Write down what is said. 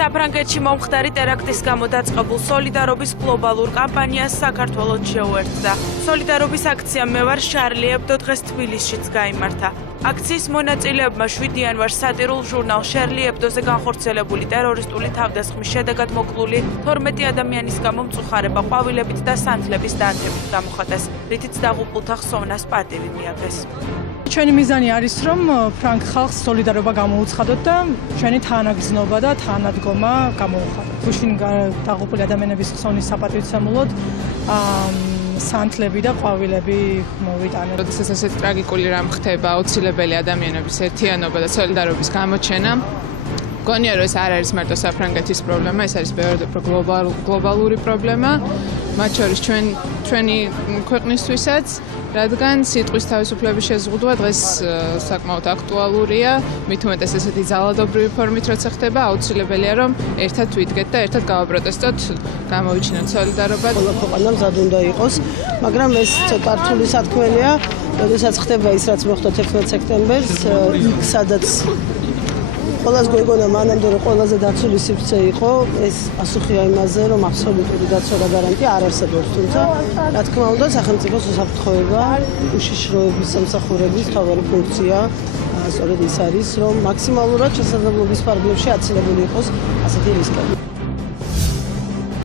საფრანგეთში მომხდარი ტერაქტის გამო დაწყებულ სოლიდარობის გლობალურ კამპანიას საქართველოს შეუერთდა. სოლიდარობის აქცია მე ვარ შარლი ებდო დღეს თბილისშიც გაიმართა. აქციის მონაწილეებმა 7 იანვარს სატირულ ჟურნალ შარლი ებდოზე განხორციელებული ტერორისტული თავდასხმის შედეგად მოკლული 12 ადამიანის გამო მწუხარება ყვავილებით და სანთლების დანთებით გამოხატეს, რითიც დაღუპულთა ხსოვნას პატივი მიაგეს. ჩვენი მიზანი არის, რომ ფრანგ ხალხს სოლიდარობა გამოუცხადოთ და ჩვენი თანაგრძნობა და თანადგომა გამოუხადოთ. გუშინ დაღუპული ადამიანების ხსოვნის საპატივცემულოდ სანთლები და ყვავილები მოვიტანეთ. როდესაც ასეთ ტრაგიკული რამ ხდება, აუცილებელი ადამიანების ერთიანობა და სოლიდარობის გამოჩენა. მგონია, რომ ეს არ არის მარტო საფრანგეთის პრობლემა, ეს არის ბევრი გლობალური პრობლემა, მათ შორის ჩვენი ქვეყნისთვისაც, რადგან სიტყვის თავისუფლების შეზღუდვა დღეს საკმაოდ აქტუალურია, მით უმეტეს ესეთი ძალადობრივი ფორმით როცა ხდება, აუცილებელია რომ ერთად ვიდგეთ და ერთად გავაპროტესტოთ, გამოვიჩინოთ სოლიდარობა. ყველა ქვეყანა მზად უნდა იყოს, მაგრამ ეს ცოტა რთული სათქმელია, როდესაც ხდება ის, რაც მოხდა 11 სექტემბერს, იქ სადაც ყველას გვეგონა მანამდე რომ ყველაზე დაცული სივრცე იყო, ეს პასუხია იმაზე, რომ აბსოლუტური დაცვა და გარანტია არ არსებობს, თუმცა რა თქმა უნდა, სახელმწიფოს უსაფრთხოება, უშიშროების სამსახურების მთავარი ფუნქცია სწორედ ის არის, რომ მაქსიმალურად შესაძლებლობის ფარგლებში აცილებული იყოს ასეთი რისკები.